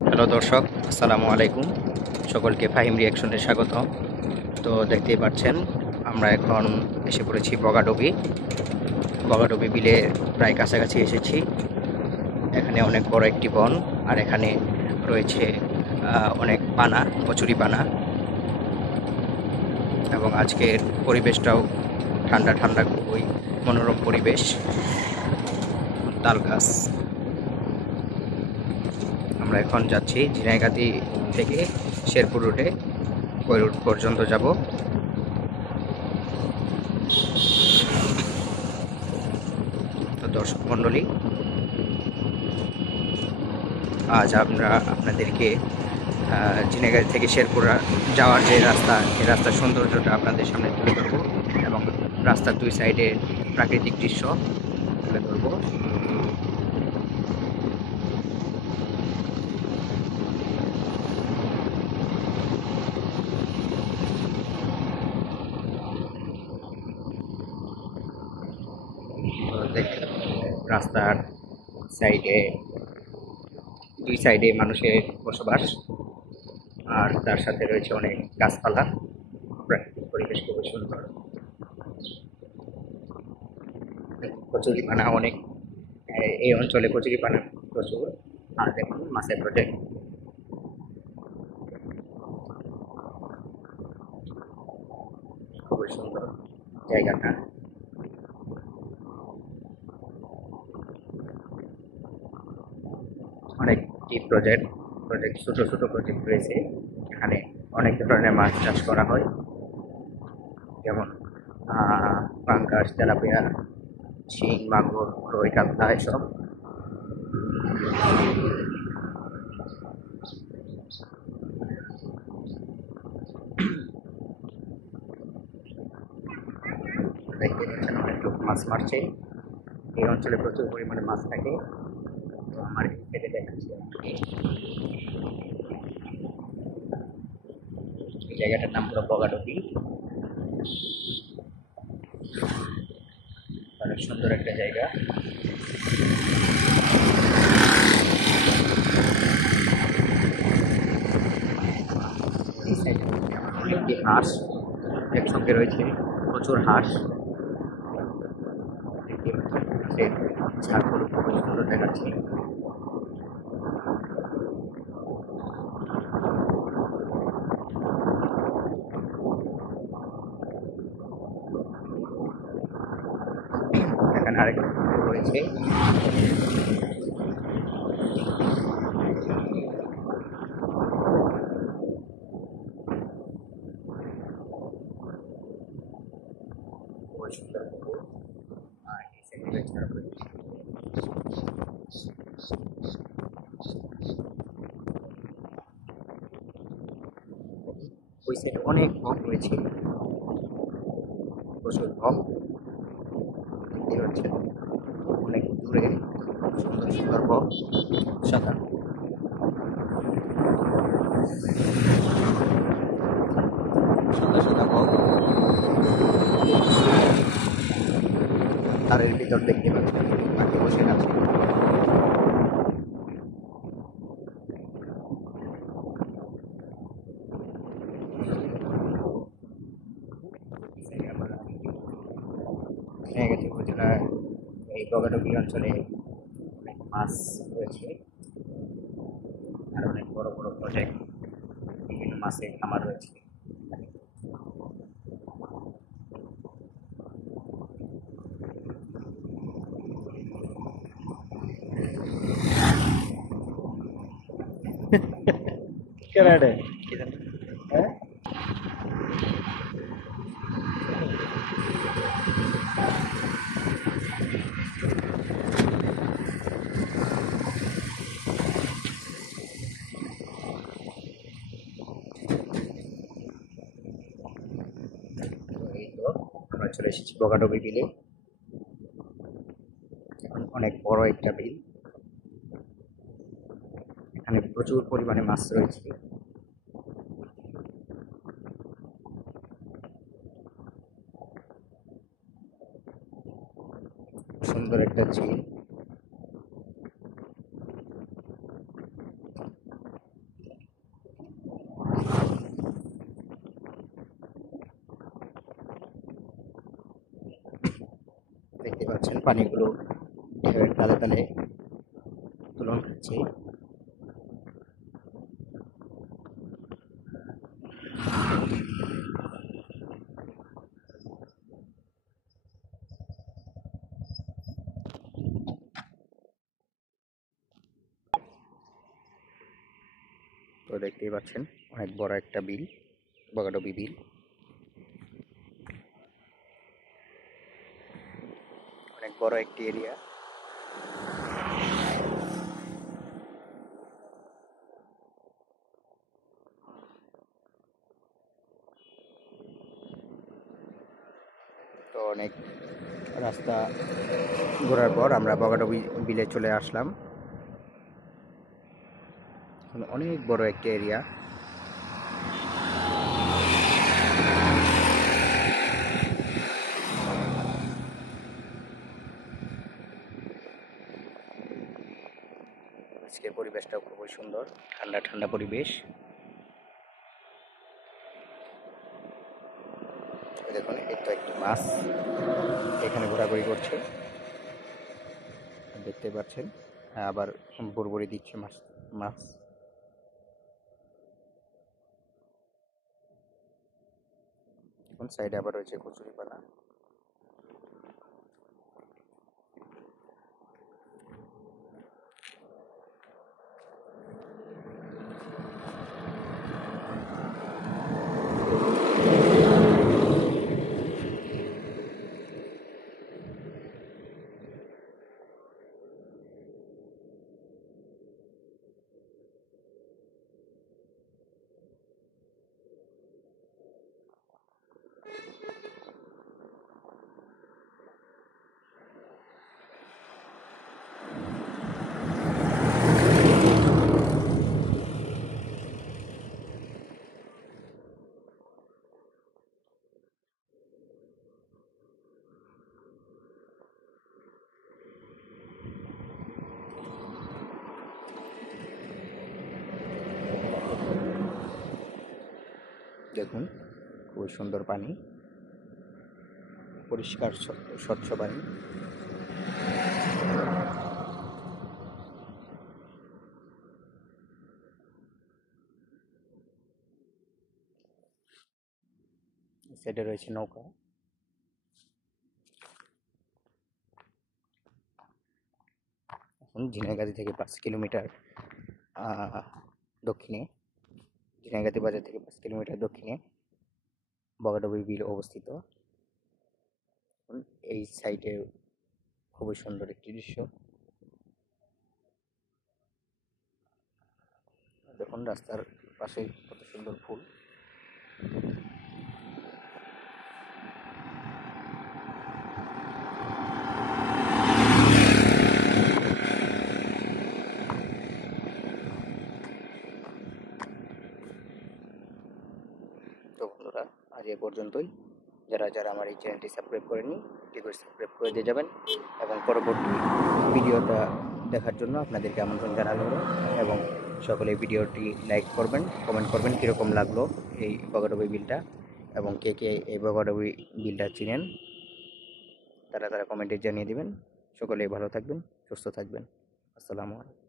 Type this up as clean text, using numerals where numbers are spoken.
Hello দর্শক, আসসালামু আলাইকুম। সকলকে ফাহিম রিয়াকশনে স্বাগত। তো দেখতেই পাচ্ছেন, আমরা এখন এসে পড়েছি বগাডুবি। বগাডুবি বিলে প্রায় কাছাকাছি এসেছি। এখানে অনেক বড় একটি বন, আর এখানে রয়েছে অনেক পানা, কচুরি পানা, এবং আজকের পরিবেশটাও ঠান্ডা ঠান্ডা, খুবই মনোরম পরিবেশ। তাল গাছ। আমরা এখন যাচ্ছি ঝিনাইগাতি থেকে শেরপুর রুটে, ওই রুট পর্যন্ত যাব। তো দর্শক মণ্ডলী, আজ আমরা আপনাদেরকে ঝিনাইগাতি থেকে শেরপুর যাওয়ার যে রাস্তা, এই রাস্তার সৌন্দর্যটা আপনাদের সামনে তুলে ধরব, এবং রাস্তার দুই সাইডে প্রাকৃতিক দৃশ্য তুলে ধরব। তো দেখতে রাস্তার সাইডে, দুই সাইডে মানুষের বসবাস, আর তার সাথে রয়েছে অনেক গাছপালা। প্রাকৃতিক পরিবেশ খুবই সুন্দর। কচুরিপানা অনেক, এই অঞ্চলে কচুরিপানা প্রচুর। আর দেখুন মাছের প্রজেক্ট, খুবই সুন্দর জায়গাটা। অনেক ডিপ প্রজেক্ট, ছোট ছোট প্রজেক্ট রয়েছে। এখানে অনেক ধরনের মাছ চাষ করা হয়, যেমন পাঙ্গাস, তেলাপিয়া, শিং, মাগুর, রুই, কাতলা, এসব। দেখতে পাচ্ছেন অনেক লোক মাছ মারছে। এই অঞ্চলে প্রচুর পরিমাণে মাছ থাকে। তো আমার কেটে দেখাচ্ছি আপনাকে। এই জায়গাটার নাম হলো বগাডুবি। অনেক সুন্দর একটা জায়গা। এই সাইডে অনেকটি হাঁস একসঙ্গে রয়েছে, প্রচুর হাঁস। দেখতে পাচ্ছেন হাঁসের ঝাড়গুলো খুবই সুন্দর দেখাচ্ছে। এখানে আরেকটা পুকুর রয়েছে। খুবই সুন্দর পুকুর। আর এই সাইডে রয়েছে আরো রয়েছে। ওই সাইডে অনেক বক রয়েছে, প্রচুর বক। দেখতে পাচ্ছেন অনেক দূরে সুন্দর সুন্দর বক, সাদা। সাদা সাদা বক। আর এর ভিতর দেখতে পাচ্ছেন পাখি বসে আছে। ঝিনাইগাতি উপজেলার এই বগাডুবি অঞ্চলে অনেক মাছ রয়েছে, আর অনেক বড় বড় প্রজেক্ট, বিভিন্ন মাছের খামার রয়েছে। কেরাডে কি জানো? হ্যাঁ তো এই তো আমরা চলে এসেছি বগাডুবি বিলে। এখন অনেক বড় একটা বিল, এখানে প্রচুর পরিমাণে মাছ রয়েছে। সুন্দর একটা ঝিল। পানিগুলো ঢেউয়ের তালে তালে তুলন খাচ্ছে। তো দেখতেই পাচ্ছেন অনেক বড় একটা বিল, বগাডুবি বিল। অনেক বড় একটি এরিয়া। তো অনেক রাস্তা ঘোরার পর আমরা বগাডুবি বিলে চলে আসলাম। অনেক বড় একটা এরিয়া। আজকের পরিবেশটাও খুবই সুন্দর, ঠান্ডা ঠান্ডা পরিবেশ। দেখুন এই তো একটি মাছ এখানে ঘোরাঘুরি করছে, দেখতে পাচ্ছেন। আবার বুড়বুড়ি দিচ্ছে মাছ মাছ। এখন সাইডে আবার রয়েছে কচুরিপানা। দেখুন খুবই সুন্দর পানি, পরিষ্কার স্বচ্ছ পানি। সাইডে রয়েছে নৌকা। এখন ঝিনাইগাতি থেকে 5 কিলোমিটার দক্ষিণে, ঝিনাইগাতি বাজার থেকে 5 কিলোমিটার দক্ষিণে বগাডুবি বিল অবস্থিত। এই সাইডে খুবই সুন্দর একটি দৃশ্য। দেখুন রাস্তার পাশে কত সুন্দর ফুল। তো বন্ধুরা আজ এ পর্যন্তই। যারা যারা আমার এই চ্যানেলটি সাবস্ক্রাইব করেনি প্লিজ সাবস্ক্রাইব করে দিয়ে যাবেন, এবং পরবর্তী ভিডিওটা দেখার জন্য আপনাদেরকে আমন্ত্রণ জানালো। এবং সকলে ভিডিওটি লাইক করবেন, কমেন্ট করবেন কীরকম লাগলো এই বগাডুবি বিলটা, এবং কে কে এই বগাডুবি বিলটা চিনেন তারা তারা কমেন্টে জানিয়ে দেবেন। সকলেই ভালো থাকবেন, সুস্থ থাকবেন। আসসালামু আলাইকুম।